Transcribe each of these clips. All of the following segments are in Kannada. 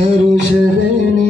अरुचे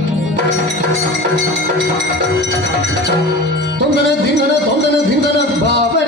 ತೊಂದರೆ ದಿಂದನ ತೊಂದರೆ ದಿಂದನ ಬಾಬ